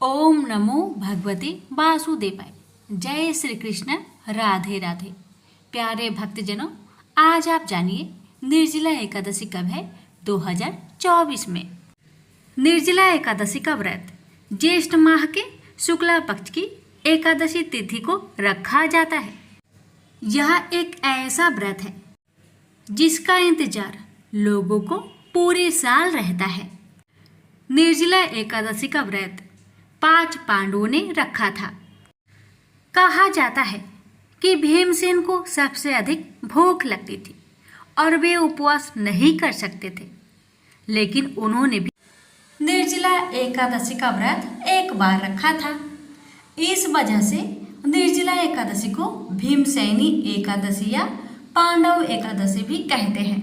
ओम नमो भगवते वासुदेवाय। जय श्री कृष्ण। राधे राधे। प्यारे भक्तजनों, आज आप जानिए निर्जला एकादशी कब है 2024 में। निर्जला एकादशी का व्रत ज्येष्ठ माह के शुक्ला पक्ष की एकादशी तिथि को रखा जाता है। यह एक ऐसा व्रत है जिसका इंतजार लोगों को पूरे साल रहता है। निर्जला एकादशी का व्रत 5 पांडवों ने रखा था। कहा जाता है कि भीमसेन को सबसे अधिक भूख लगती थी और वे उपवास नहीं कर सकते थे, लेकिन उन्होंने भी निर्जला एकादशी का व्रत एक बार रखा था। इस वजह से निर्जला एकादशी को भीमसेनी एकादशी या पांडव एकादशी भी कहते हैं।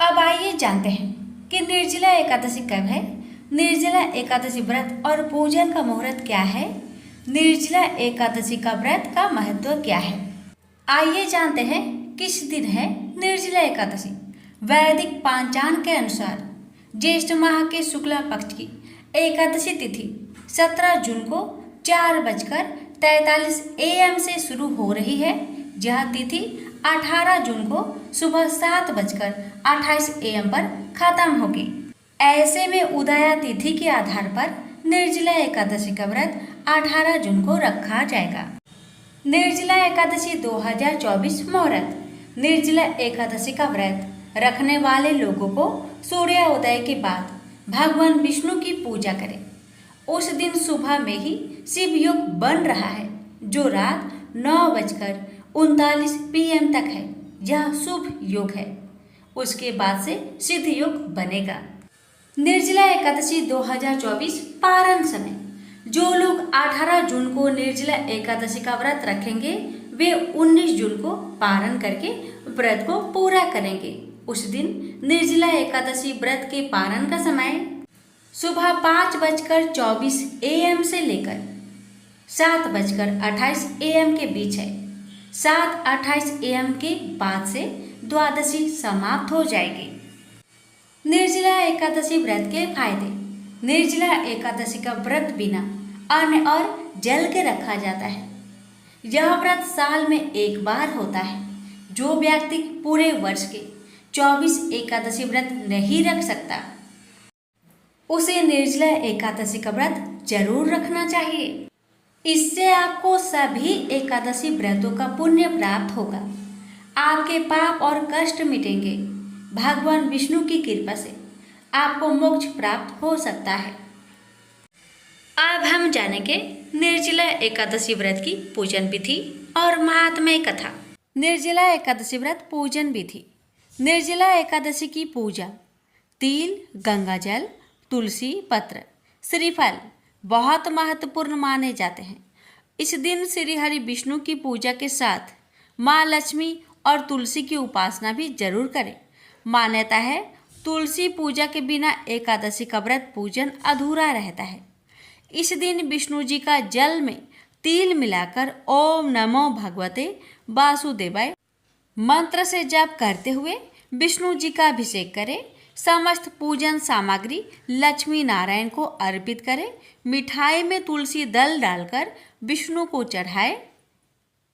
अब आइए जानते हैं कि निर्जला एकादशी कब है, निर्जला एकादशी व्रत और पूजन का मुहूर्त क्या है, निर्जला एकादशी का व्रत का महत्व क्या है। आइए जानते हैं किस दिन है निर्जला एकादशी। वैदिक पंचांग के अनुसार ज्येष्ठ माह के शुक्ला पक्ष की एकादशी तिथि 17 जून को 4:43 AM से शुरू हो रही है। यह तिथि 18 जून को सुबह 7:28 AM पर खत्म होगी। ऐसे में उदया तिथि के आधार पर निर्जला एकादशी का व्रत 18 जून को रखा जाएगा। निर्जला एकादशी 2024 मुहूर्त। निर्जला एकादशी का व्रत रखने वाले लोगों को सूर्योदय के बाद भगवान विष्णु की पूजा करें। उस दिन सुबह में ही शिव योग बन रहा है जो रात 9:39 PM तक है। यह शुभ योग है। उसके बाद से सिद्ध योग बनेगा। निर्जला एकादशी 2024 पारण समय। जो लोग 18 जून को निर्जला एकादशी का व्रत रखेंगे वे 19 जून को पारण करके व्रत को पूरा करेंगे। उस दिन निर्जला एकादशी व्रत के पारण का समय सुबह 5:24 AM से लेकर 7:28 AM के बीच है। 7:28 AM के बाद से द्वादशी समाप्त हो जाएगी। निर्जला एकादशी व्रत के फायदे। निर्जला एकादशी का व्रत बिना अन्न और जल के रखा जाता है। यह व्रत साल में एक बार होता है। जो व्यक्ति पूरे वर्ष के 24 एकादशी व्रत नहीं रख सकता उसे निर्जला एकादशी का व्रत जरूर रखना चाहिए। इससे आपको सभी एकादशी व्रतों का पुण्य प्राप्त होगा। आपके पाप और कष्ट मिटेंगे। भगवान विष्णु की कृपा से आपको मोक्ष प्राप्त हो सकता है। अब हम जानेंगे निर्जला एकादशी व्रत की पूजन विधि और महात्म्य कथा। निर्जला एकादशी व्रत पूजन विधि। निर्जला एकादशी की पूजा तिल, गंगाजल, तुलसी पत्र, श्रीफल बहुत महत्वपूर्ण माने जाते हैं। इस दिन श्री हरि विष्णु की पूजा के साथ माँ लक्ष्मी और तुलसी की उपासना भी जरूर करें। मान्यता है तुलसी पूजा के बिना एकादशी का व्रत पूजन अधूरा रहता है। इस दिन विष्णु जी का जल में तिल मिलाकर ओम नमो भगवते वासुदेवाय मंत्र से जाप करते हुए विष्णु जी का अभिषेक करें। समस्त पूजन सामग्री लक्ष्मी नारायण को अर्पित करें। मिठाई में तुलसी दल डालकर विष्णु को चढ़ाए।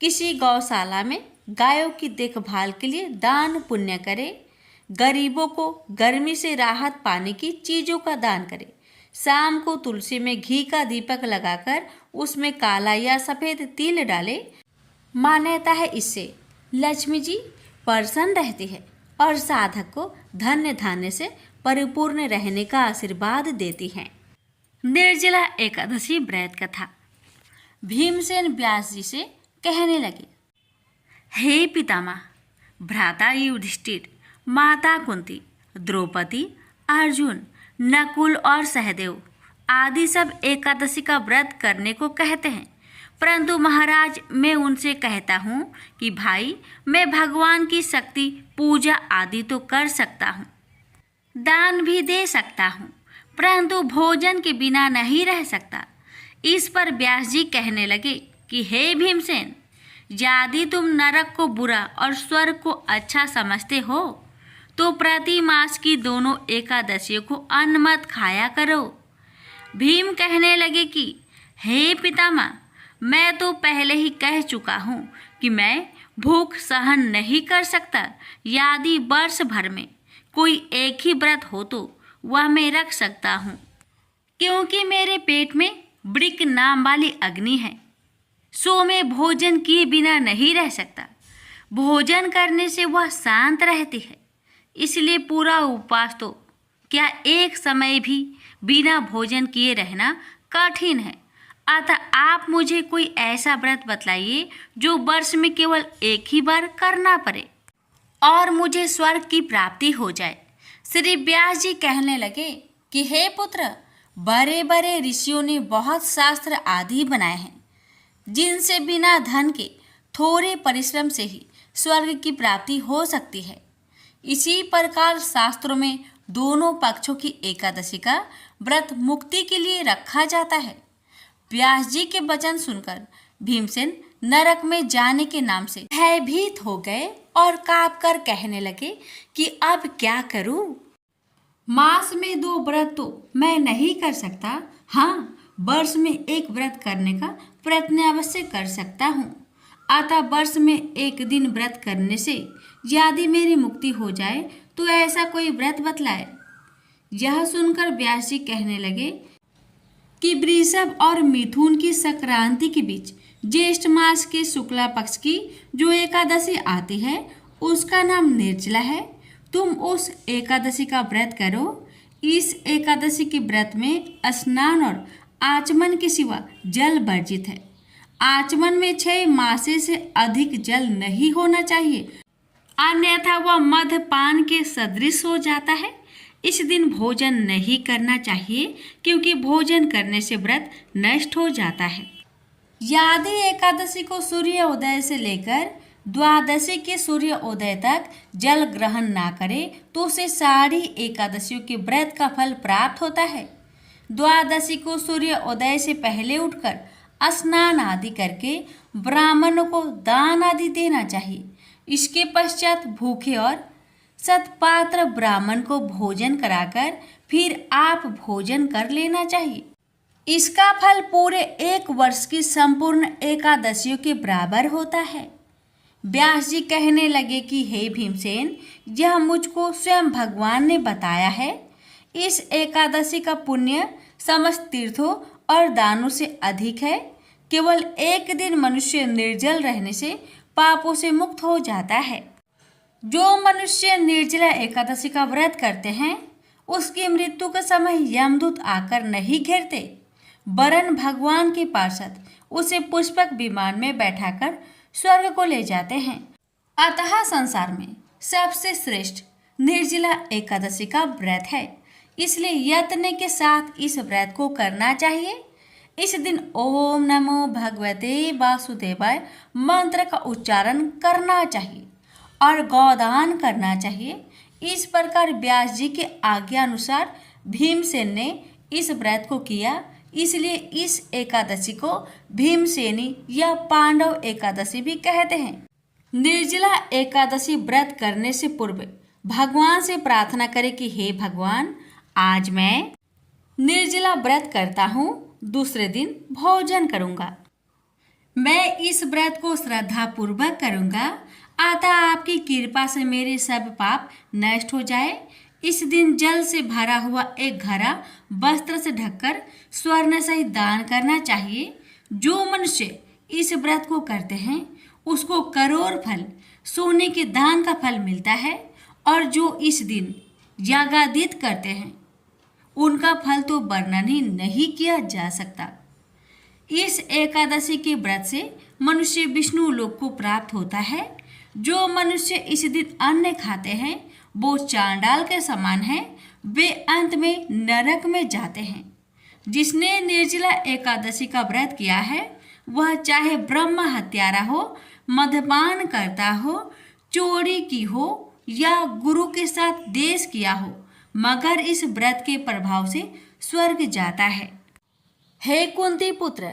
किसी गौशाला में गायों की देखभाल के लिए दान पुण्य करें। गरीबों को गर्मी से राहत पाने की चीज़ों का दान करें। शाम को तुलसी में घी का दीपक लगाकर उसमें काला या सफ़ेद तिल डालें। मान्यता है इससे लक्ष्मी जी प्रसन्न रहती है और साधक को धन्य धान्य से परिपूर्ण रहने का आशीर्वाद देती हैं। निर्जला एकादशी व्रत कथा। भीमसेन व्यास जी से कहने लगे, हे पितामह, भ्राता युधिष्ठिर, माता कुंती, द्रौपदी, अर्जुन, नकुल और सहदेव आदि सब एकादशी का व्रत करने को कहते हैं, परंतु महाराज मैं उनसे कहता हूँ कि भाई मैं भगवान की शक्ति पूजा आदि तो कर सकता हूँ, दान भी दे सकता हूँ, परंतु भोजन के बिना नहीं रह सकता। इस पर व्यास जी कहने लगे कि हे भीमसेन, यदि तुम नरक को बुरा और स्वर्ग को अच्छा समझते हो तो प्रति मास की दोनों एकादशियों को अन्न मत खाया करो। भीम कहने लगे कि हे पितामह, मैं तो पहले ही कह चुका हूँ कि मैं भूख सहन नहीं कर सकता। यदि वर्ष भर में कोई एक ही व्रत हो तो वह मैं रख सकता हूँ, क्योंकि मेरे पेट में वृक नाम वाली अग्नि है। सो मैं भोजन किए बिना नहीं रह सकता। भोजन करने से वह शांत रहती है, इसलिए पूरा उपवास तो क्या एक समय भी बिना भोजन किए रहना कठिन है। अतः आप मुझे कोई ऐसा व्रत बतलाइए जो वर्ष में केवल एक ही बार करना पड़े और मुझे स्वर्ग की प्राप्ति हो जाए। श्री व्यास जी कहने लगे कि हे पुत्र, बड़े बड़े ऋषियों ने बहुत शास्त्र आदि बनाए हैं जिनसे बिना धन के थोड़े परिश्रम से ही स्वर्ग की प्राप्ति हो सकती है। इसी प्रकार शास्त्रों में दोनों पक्षों की एकादशी का व्रत मुक्ति के लिए रखा जाता है। व्यास जी के वचन सुनकर भीमसेन नरक में जाने के नाम से भयभीत हो गए और कांप कर कहने लगे कि अब क्या करूं? मास में 2 व्रत तो मैं नहीं कर सकता। हाँ, वर्ष में एक व्रत करने का प्रयत्न अवश्य कर सकता हूँ। अतः वर्ष में एक दिन व्रत करने से यदि मेरी मुक्ति हो जाए तो ऐसा कोई व्रत बतलाए। यह सुनकर व्यास जी कहने लगे कि वृषभ और मिथुन की संक्रांति के बीच ज्येष्ठ मास के शुक्ला पक्ष की जो एकादशी आती है उसका नाम निर्जला है। तुम उस एकादशी का व्रत करो। इस एकादशी के व्रत में स्नान और आचमन के सिवा जल वर्जित है। आचमन में 6 मासे से अधिक जल नहीं होना चाहिए, अन्यथा वह मद्यपान के सदृश हो जाता है। इस दिन भोजन नहीं करना चाहिए, क्योंकि भोजन करने से व्रत नष्ट हो जाता है। यदि एकादशी को सूर्य उदय से लेकर द्वादशी के सूर्य उदय तक जल ग्रहण ना करे तो उसे सारी एकादशियों के व्रत का फल प्राप्त होता है। द्वादशी को सूर्य उदय से पहले उठकर स्नान आदि करके ब्राह्मणों को दान आदि देना चाहिए। इसके पश्चात भूखे और सत्पात्र ब्राह्मण को भोजन कराकर फिर आप भोजन कर लेना चाहिए। इसका फल पूरे 1 वर्ष की संपूर्ण एकादशियों के बराबर होता है। व्यास जी कहने लगे कि हे भीमसेन, यह मुझको स्वयं भगवान ने बताया है। इस एकादशी का पुण्य समस्त तीर्थों और दानों से अधिक है। केवल एक दिन मनुष्य निर्जल रहने से पापों से मुक्त हो जाता है। जो मनुष्य निर्जला एकादशी का व्रत करते हैं उसकी मृत्यु का समय यमदूत आकर नहीं घेरते, वरन भगवान के पार्षद उसे पुष्पक विमान में बैठाकर स्वर्ग को ले जाते हैं। अतः संसार में सबसे श्रेष्ठ निर्जला एकादशी का व्रत है, इसलिए यत्न के साथ इस व्रत को करना चाहिए। इस दिन ओम नमो भगवते वासुदेवाय मंत्र का उच्चारण करना चाहिए और गौदान करना चाहिए। इस प्रकार व्यास जी के आज्ञा अनुसार भीमसेन ने इस व्रत को किया, इसलिए इस एकादशी को भीमसेनी या पांडव एकादशी भी कहते हैं। निर्जला एकादशी व्रत करने से पूर्व भगवान से प्रार्थना करें कि हे भगवान, आज मैं निर्जला व्रत करता हूँ, दूसरे दिन भोजन करूँगा। मैं इस व्रत को श्रद्धा पूर्वक करूँगा, अतः आपकी कृपा से मेरे सब पाप नष्ट हो जाए। इस दिन जल से भरा हुआ एक घड़ा वस्त्र से ढककर स्वर्ण सहित दान करना चाहिए। जो मनुष्य इस व्रत को करते हैं उसको करोड़ फल सोने के दान का फल मिलता है, और जो इस दिन यागादित करते हैं उनका फल तो वर्णन ही नहीं किया जा सकता। इस एकादशी के व्रत से मनुष्य विष्णु लोक को प्राप्त होता है। जो मनुष्य इस दिन अन्न खाते हैं वो चांडाल के समान है, वे अंत में नरक में जाते हैं। जिसने निर्जला एकादशी का व्रत किया है वह चाहे ब्रह्म हत्यारा हो, मद्यपान करता हो, चोरी की हो या गुरु के साथ देश किया हो, मगर इस व्रत के प्रभाव से स्वर्ग जाता है। हे कुंती पुत्र,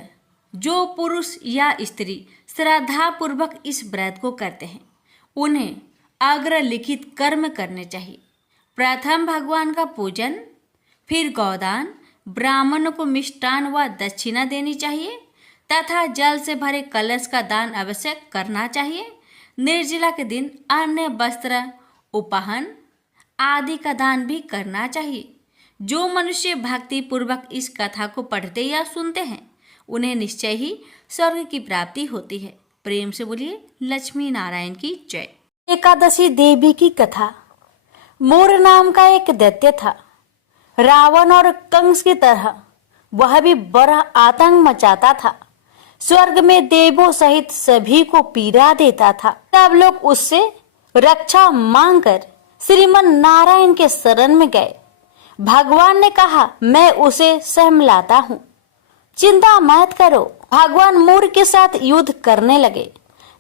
जो पुरुष या स्त्री श्रद्धा पूर्वक इस व्रत को करते हैं उन्हें अग्रलिखित कर्म करने चाहिए। प्रथम भगवान का पूजन, फिर गौदान, ब्राह्मणों को मिष्टान व दक्षिणा देनी चाहिए तथा जल से भरे कलश का दान अवश्य करना चाहिए। निर्जला के दिन अन्य वस्त्र, उपहान आदि का दान भी करना चाहिए। जो मनुष्य भक्ति पूर्वक इस कथा को पढ़ते या सुनते हैं उन्हें निश्चय ही स्वर्ग की प्राप्ति होती है। प्रेम से बोलिए लक्ष्मी नारायण की जय। एकादशी देवी की कथा। मूर नाम का एक दैत्य था। रावण और कंस की तरह वह भी बड़ा आतंक मचाता था। स्वर्ग में देवों सहित सभी को पीड़ा देता था। सब लोग उससे रक्षा मांगकर श्रीमन नारायण के शरण में गए। भगवान ने कहा, मैं उसे सहमलाता हूँ, चिंता मत करो। भगवान मूर के साथ युद्ध करने लगे,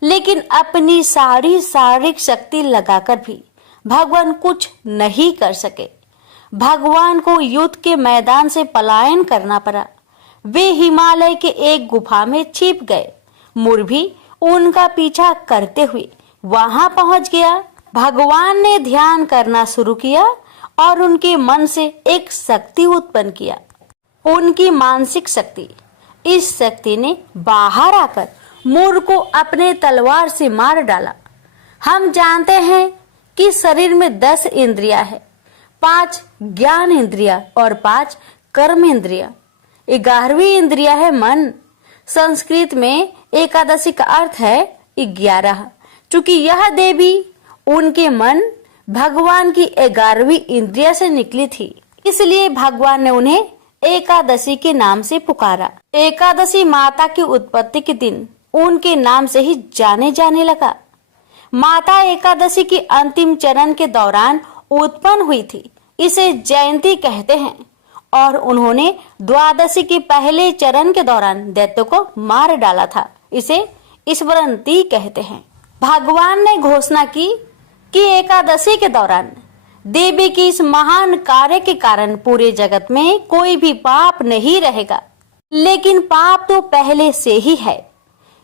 लेकिन अपनी सारी शारीरिक शक्ति लगाकर भी भगवान कुछ नहीं कर सके। भगवान को युद्ध के मैदान से पलायन करना पड़ा। वे हिमालय के एक गुफा में छिप गए। मूर भी उनका पीछा करते हुए वहां पहुंच गया। भगवान ने ध्यान करना शुरू किया और उनके मन से एक शक्ति उत्पन्न किया, उनकी मानसिक शक्ति। इस शक्ति ने बाहर आकर मूर को अपने तलवार से मार डाला। हम जानते हैं कि शरीर में 10 इंद्रियां है, 5 ज्ञान इंद्रिया और 5 कर्म इंद्रिया। 11वीं इंद्रिया है मन। संस्कृत में एकादशी का अर्थ है 11। चूंकि यह देवी उनके मन भगवान की 11वीं इंद्रिया से निकली थी, इसलिए भगवान ने उन्हें एकादशी के नाम से पुकारा। एकादशी माता की उत्पत्ति के दिन उनके नाम से ही जाने जाने लगा। माता एकादशी की अंतिम चरण के दौरान उत्पन्न हुई थी, इसे जयंती कहते हैं। और उन्होंने द्वादशी के पहले चरण के दौरान दैत्य को मार डाला था, इसे स्मरणती कहते हैं। भगवान ने घोषणा की कि एकादशी के दौरान देवी की इस महान कार्य के कारण पूरे जगत में कोई भी पाप नहीं रहेगा। लेकिन पाप तो पहले से ही है।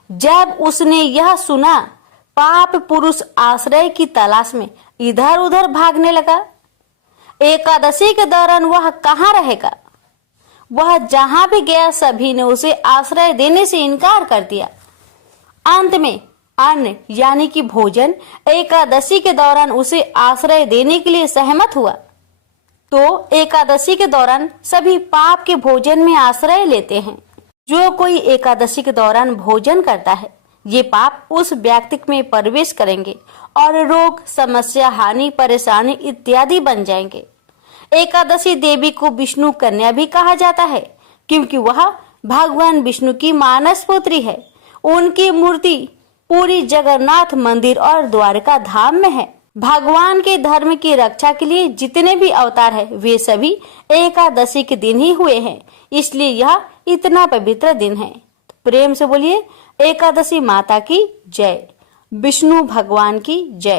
जब उसने यह सुना, पाप पुरुष आश्रय की तलाश में इधर उधर भागने लगा। एकादशी के दौरान वह कहाँ रहेगा? वह जहां भी गया सभी ने उसे आश्रय देने से इनकार कर दिया। अंत में अन्न यानी कि भोजन एकादशी के दौरान उसे आश्रय देने के लिए सहमत हुआ। तो एकादशी के दौरान सभी पाप के भोजन में आश्रय लेते हैं। जो कोई एकादशी के दौरान भोजन करता है, ये पाप उस व्यक्ति में प्रवेश करेंगे और रोग, समस्या, हानि, परेशानी इत्यादि बन जाएंगे। एकादशी देवी को विष्णु कन्या भी कहा जाता है, क्योंकि वह भगवान विष्णु की मानस पुत्री है। उनकी मूर्ति पूरी जगन्नाथ मंदिर और द्वारका धाम में है। भगवान के धर्म की रक्षा के लिए जितने भी अवतार है वे सभी एकादशी के दिन ही हुए हैं, इसलिए यह इतना पवित्र दिन है। तो प्रेम से बोलिए एकादशी माता की जय, विष्णु भगवान की जय।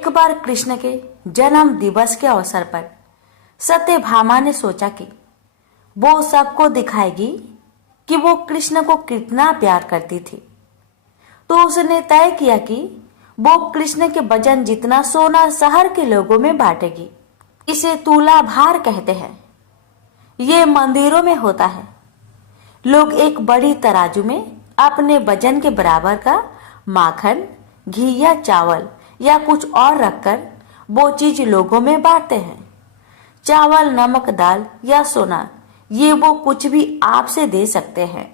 एक बार कृष्ण के जन्म दिवस के अवसर पर सत्यभामा ने सोचा कि वो सबको दिखाएगी कि वो कृष्ण को कितना प्यार करती थी। तो उसने तय किया कि वो कृष्ण के वजन जितना सोना शहर के लोगों में बांटेगी। इसे तुला भार कहते हैं। ये मंदिरों में होता है। लोग एक बड़ी तराजू में अपने वजन के बराबर का माखन, घी या चावल या कुछ और रखकर वो चीज लोगों में बांटते हैं। चावल, नमक, दाल या सोना, ये वो कुछ भी आपसे दे सकते हैं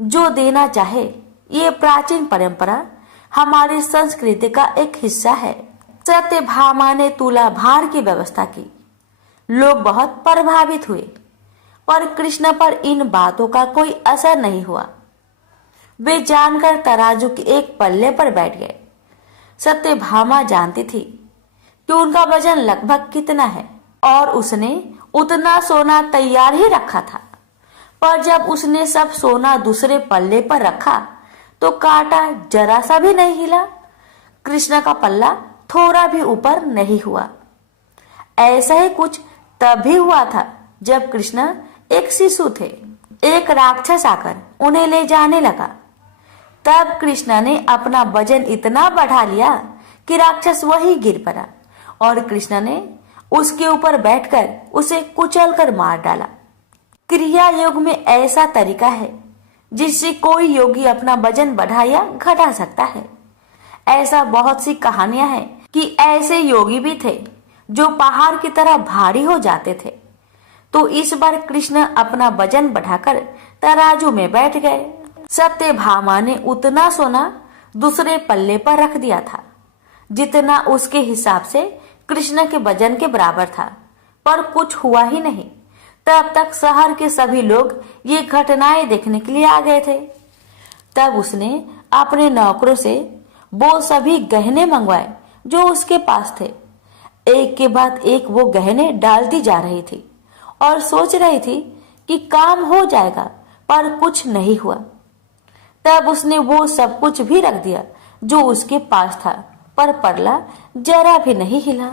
जो देना चाहे। ये प्राचीन परंपरा हमारी संस्कृति का एक हिस्सा है। सत्यभामा ने तुला भार की व्यवस्था की। लोग बहुत प्रभावित हुए, पर कृष्ण पर इन बातों का कोई असर नहीं हुआ। वे जानकर तराजू के एक पल्ले पर बैठ गए। सत्यभामा जानती थी कि उनका वजन लगभग कितना है और उसने उतना सोना तैयार ही रखा था। पर जब उसने सब सोना दूसरे पल्ले पर रखा तो कांटा जरा सा भी नहीं हिला। कृष्ण का पल्ला थोड़ा भी ऊपर नहीं हुआ। ऐसा ही कुछ तभी हुआ था जब कृष्ण एक शिशु थे। एक राक्षस आकर उन्हें ले जाने लगा। तब कृष्ण ने अपना वजन इतना बढ़ा लिया कि राक्षस वही गिर पड़ा और कृष्ण ने उसके ऊपर बैठकर उसे कुचलकर मार डाला। क्रिया योग में ऐसा तरीका है जिससे कोई योगी अपना वजन बढ़ा या घटा सकता है। ऐसा बहुत सी कहानियां हैं कि ऐसे योगी भी थे जो पहाड़ की तरह भारी हो जाते थे। तो इस बार कृष्ण अपना वजन बढ़ाकर तराजू में बैठ गए। सत्यभामा ने उतना सोना दूसरे पल्ले पर रख दिया था जितना उसके हिसाब से कृष्ण के वजन के बराबर था, पर कुछ हुआ ही नहीं। तब तक शहर के सभी लोग ये घटनाएं देखने के लिए आ गए थे। तब उसने अपने नौकरों से वो सभी गहने मंगवाए जो उसके पास थे। एक के बाद एक वो गहने डालती जा रही थी और सोच रही थी कि काम हो जाएगा, पर कुछ नहीं हुआ। तब उसने वो सब कुछ भी रख दिया जो उसके पास था, पर परला जरा भी नहीं हिला।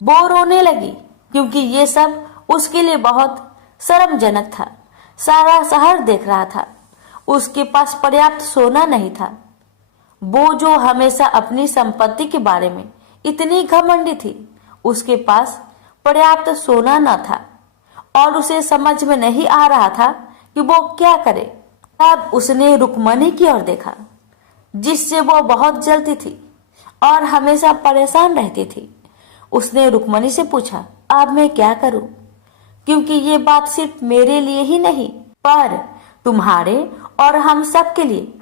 वो रोने लगी क्योंकि ये सब उसके लिए बहुत शर्मजनक था। सारा शहर देख रहा था। उसके पास पर्याप्त सोना नहीं था। वो जो हमेशा अपनी संपत्ति के बारे में इतनी घमंडी थी, उसके पास पर्याप्त सोना न था और उसे समझ में नहीं आ रहा था कि वो क्या करे। तब उसने रुक्मणी की ओर देखा, जिससे वो बहुत जलती थी और हमेशा परेशान रहती थी। उसने रुक्मणी से पूछा, अब मैं क्या करूं? क्योंकि ये बात सिर्फ मेरे लिए ही नहीं, पर तुम्हारे और हम सब के लिए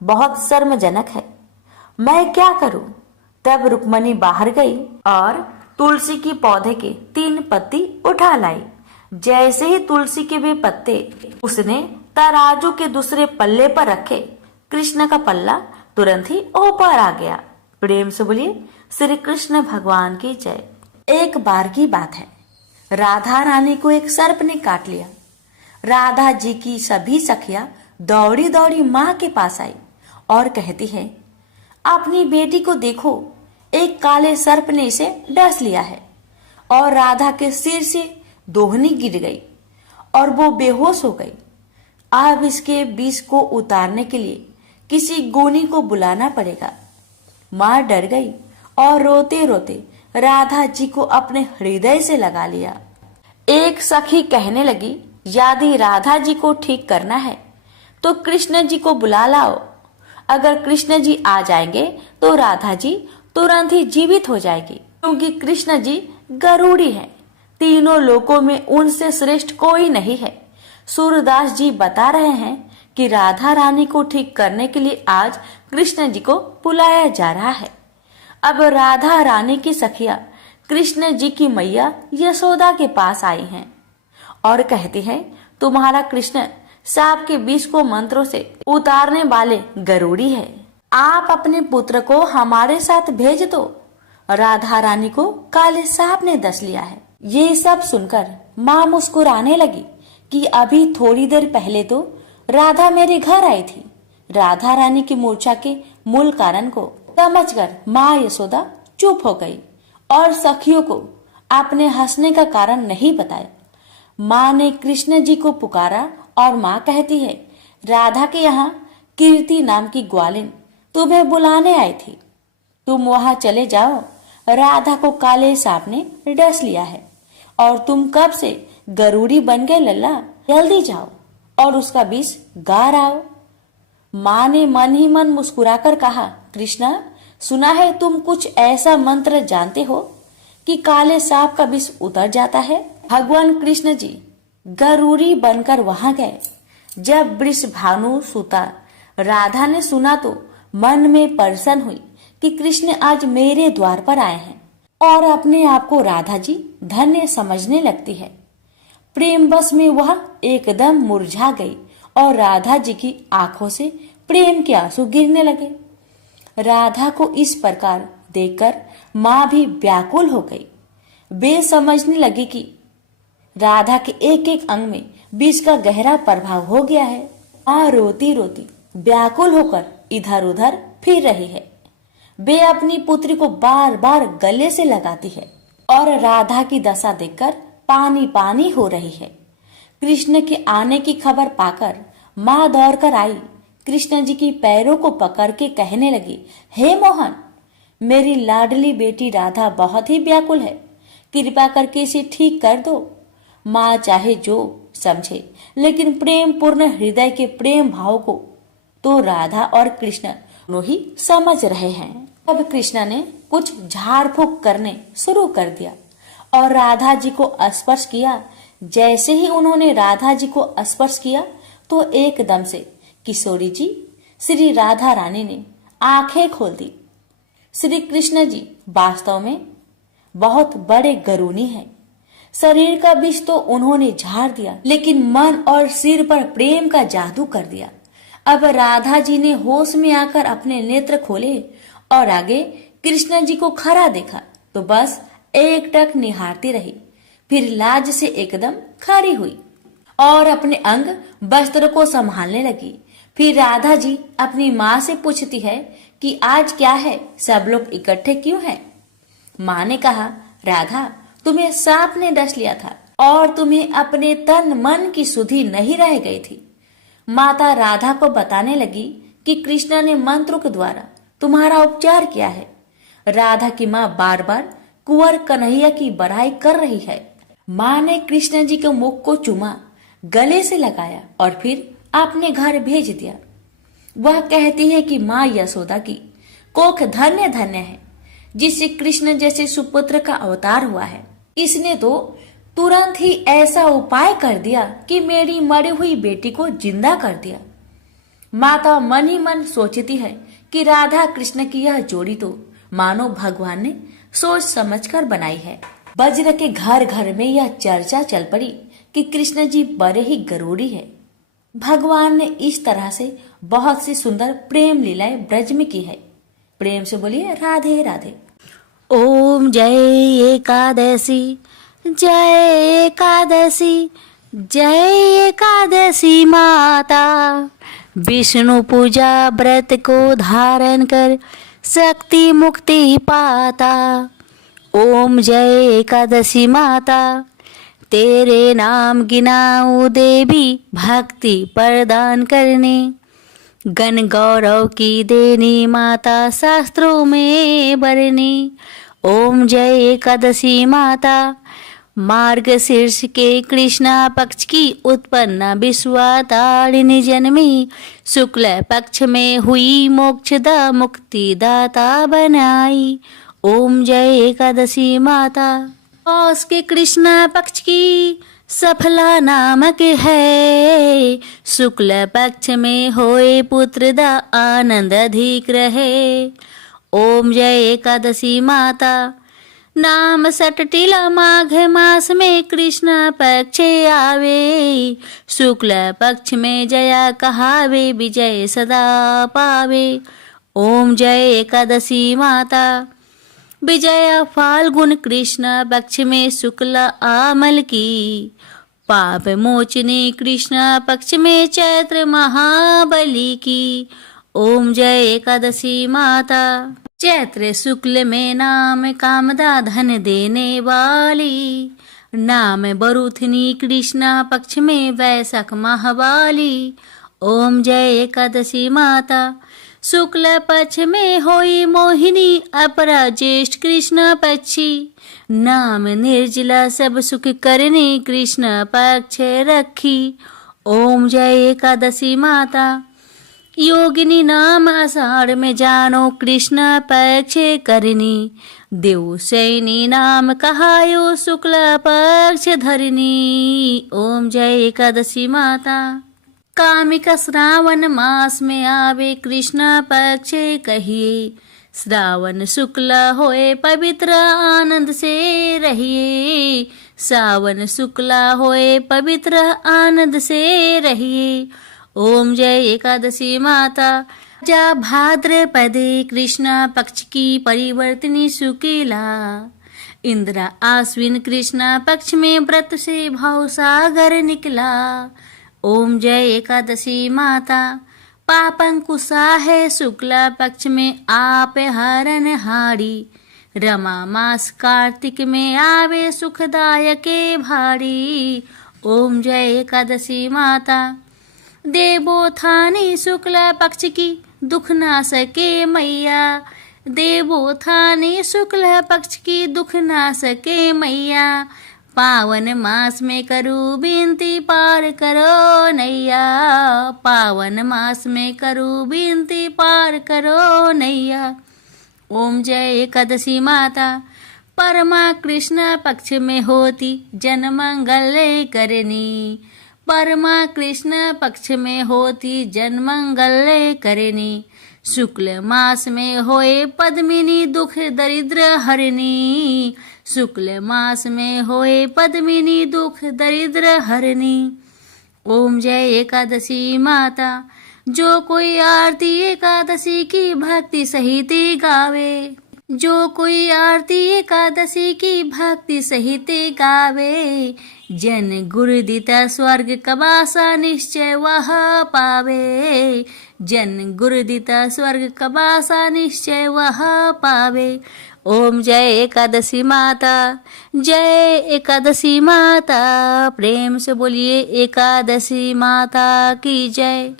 बहुत शर्मजनक है। मैं क्या करूं? तब रुक्मणी बाहर गई और तुलसी की पौधे के 3 पत्ती उठा लाई। जैसे ही तुलसी के वे पत्ते उसने तराजू के दूसरे पल्ले पर रखे, कृष्ण का पल्ला तुरंत ही ऊपर आ गया। प्रेम से बोलिए श्री कृष्ण भगवान की जय। एक बार की बात है, राधा रानी को एक सर्प ने काट लिया। राधा जी की सभी सखियां दौड़ी दौड़ी माँ के पास आई और कहती है, अपनी बेटी को देखो, एक काले सर्प ने इसे डस लिया है। और राधा के सिर से दोहनी गिर गई और वो बेहोश हो गई। अब इसके विष को उतारने के लिए किसी गुनी को बुलाना पड़ेगा। माँ डर गई और रोते रोते राधा जी को अपने हृदय से लगा लिया। एक सखी कहने लगी, यदि राधा जी को ठीक करना है तो कृष्ण जी को बुला लाओ। अगर कृष्ण जी आ जाएंगे तो राधा जी तुरंत ही जीवित हो जाएगी, क्योंकि कृष्ण जी गरुड़ी हैं। तीनों लोकों में उनसे श्रेष्ठ कोई नहीं है। सूरदास जी बता रहे हैं कि राधा रानी को ठीक करने के लिए आज कृष्ण जी को बुलाया जा रहा है। अब राधा रानी की सखिया कृष्ण जी की मैया यशोदा के पास आई हैं और कहती है, तुम्हारा कृष्ण सांप के विष को मंत्रों से उतारने वाले गरुड़ी है। आप अपने पुत्र को हमारे साथ भेज दो। राधा रानी को काले सांप ने डस लिया है। ये सब सुनकर माँ मुस्कुराने लगी कि अभी थोड़ी देर पहले तो राधा मेरे घर आई थी। राधा रानी की मूर्छा के मूल कारण को समझकर माँ यशोदा चुप हो गई और सखियों को अपने हंसने का कारण नहीं बताया। माँ ने कृष्ण जी को पुकारा और माँ कहती है, राधा के यहाँ कीर्ति नाम की ग्वालिन तुम्हें बुलाने आई थी। तुम वहां चले जाओ। राधा को काले सांप ने डस लिया है और तुम कब से गरुड़ी बन गए लल्ला। जल्दी जाओ और उसका विष गार आओ। माँ ने मन ही मन मुस्कुराकर कहा, कृष्णा, सुना है तुम कुछ ऐसा मंत्र जानते हो कि काले सांप का विष उतर जाता है। भगवान कृष्ण जी गरुड़ी बनकर वहां गए। जब वृषभानु सुता राधा ने सुना तो मन में प्रसन्न हुई कि कृष्ण आज मेरे द्वार पर आए हैं और अपने आप को राधा जी धन्य समझने लगती है। प्रेम बस में वह एकदम मुरझा गई और राधा जी की आंखों से प्रेम के आंसू गिरने लगे। राधा को इस प्रकार देखकर माँ भी व्याकुल हो गई। वे समझने लगी कि राधा के एक एक अंग में विष का गहरा प्रभाव हो गया है। माँ रोती रोती व्याकुल होकर इधर उधर फिर रही है। वे अपनी पुत्री को बार बार गले से लगाती है और राधा की दशा देखकर पानी पानी हो रही है। कृष्ण के आने की खबर पाकर माँ दौड़कर आई। कृष्ण जी की पैरों को पकड़ के कहने लगी, हे मोहन, मेरी लाडली बेटी राधा बहुत ही व्याकुल है, कृपा करके इसे ठीक कर दो। माँ चाहे जो समझे, लेकिन प्रेम पूर्ण हृदय के प्रेम भाव को तो राधा और कृष्ण दोनों ही समझ रहे हैं। अब कृष्ण ने कुछ झाड़ फूक करने शुरू कर दिया और राधा जी को स्पर्श किया। जैसे ही उन्होंने राधा जी को स्पर्श किया तो एकदम से किशोरी जी श्री राधा रानी ने आंखें खोल दी। श्री कृष्ण जी वास्तव में बहुत बड़े गरूनी हैं। शरीर का विष तो उन्होंने झाड़ दिया, लेकिन मन और सिर पर प्रेम का जादू कर दिया। अब राधा जी ने होश में आकर अपने नेत्र खोले और आगे कृष्ण जी को खड़ा देखा तो बस एकटक निहारती रही। फिर लाज से एकदम खड़ी हुई और अपने अंग वस्त्र को संभालने लगी। फिर राधा जी अपनी माँ से पूछती है कि आज क्या है, सब लोग इकट्ठे क्यों हैं? माँ ने कहा, राधा, तुम्हें सांप ने डस लिया था और तुम्हें अपने तन मन की सुधि नहीं रह गई थी। माता राधा को बताने लगी कि कृष्ण ने मंत्र के द्वारा तुम्हारा उपचार किया है। राधा की माँ बार बार कुंवर कन्हैया की बड़ाई कर रही है। माँ ने कृष्ण जी के मुख को चूमा, गले से लगाया और फिर अपने घर भेज दिया। वह कहती है कि माँ यशोदा की कोख धन्य धन्य है, जिससे कृष्ण जैसे सुपुत्र का अवतार हुआ है। इसने तो तुरंत ही ऐसा उपाय कर दिया कि मेरी मरी हुई बेटी को जिंदा कर दिया। माता मन ही मन सोचती है कि राधा कृष्ण की यह जोड़ी तो मानो भगवान ने सोच समझकर बनाई है। वज्र के घर घर में यह चर्चा चल पड़ी कि कृष्ण जी बड़े ही गरूरी है। भगवान ने इस तरह से बहुत सी सुंदर प्रेम लीलाएं ब्रज में की है। प्रेम से बोलिए राधे राधे। ओम जय एकादशी, जय एकादशी, जय एकादशी माता। विष्णु पूजा व्रत को धारण कर शक्ति मुक्ति पाता। ओम जय एकादशी माता, तेरे नाम गिनाऊं देवी, भक्ति प्रदान करने। गण गौरव की देनी माता, शास्त्रों में बरनी। ओम जय एकादशी माता, मार्ग शीर्ष के कृष्णा पक्ष की उत्पन्न विश्वातारिणी जन्मी। शुक्ल पक्ष में हुई मोक्षदा मुक्ति दाता बनाई। ओम जय एकादशी माता, पौष के कृष्णा पक्ष की सफला नामक है। शुक्ल पक्ष में होए पुत्र दा आनंद अधिक रहे। ओम जय एकादशी माता, नाम सटटिला माघ मास में कृष्ण पक्ष आवे। शुक्ल पक्ष में जया कहावे, विजय सदा पावे। ओम जय एकादशी माता, विजया फाल्गुन कृष्ण पक्ष में शुक्ल आमल की। पाप मोचनी कृष्ण पक्ष में चैत्र महाबली की। ओम जय एकादशी माता, चैत्र शुक्ल में नाम कामदा धन देने वाली। नाम बरुथनी कृष्ण पक्ष में वैशाख महावाली। ओम जय एकादशी माता, शुक्ल पक्ष में होई मोहिनी अपरा ज्येष्ठ कृष्ण पक्षी। नाम निर्जला सब सुख करने कृष्ण पक्ष रखी। ओम जय एकादशी माता, योगिनी नाम आषाढ़ में जानो कृष्ण पक्ष करनी। देव सैनी नाम कहायो शुक्ल पक्ष धरनी। ओम जय एकादशी माता, कामिका श्रावण मास में आवे कृष्ण पक्ष कहिए। श्रावण शुक्ल होए पवित्र आनंद से रहिए। सावन शुक्ल होए पवित्र आनंद से रहिए। ओम जय एकादशी माता, जा भाद्रपदे कृष्ण पक्ष की परिवर्तनी शुक्ला। इंद्र आश्विन कृष्ण पक्ष में व्रत से भाव सागर निकला। ओम जय एकादशी माता, पापंकुशा है शुक्ला पक्ष में आप हरण हारी। रमा मास कार्तिक में आवे सुखदायक भारी। ओम जय एकादशी माता, देवोत्थानी शुक्ला पक्ष की दुख ना सके मैया। देवोत्थानी शुक्ला पक्ष की दुख ना सके मैया। पावन मास में करूँ विनती पार करो नैया, पावन मास में करूँ विनती पार करो नैया। ओम जय एकादशी माता, परमा कृष्ण पक्ष में होती जन मंगल करनी, परमा कृष्ण पक्ष में होती जन मंगल करनी। शुक्ल मास में होए पद्मिनी दुख दरिद्र हरनी, शुक्ल मास में होए पद्मिनी दुख दरिद्र हरनी। ओम जय एकादशी माता, जो कोई आरती एकादशी की भक्ति सहित गावे, जो कोई आरती एकादशी की भक्ति सहित गावे, जन गुरु दिता स्वर्ग कबासा निश्चय वह पावे, जन गुरु दिता स्वर्ग कबासा निश्चय वह पावे। ओम जय एकादशी माता, जय एकादशी माता, प्रेम से बोलिए एकादशी माता की जय।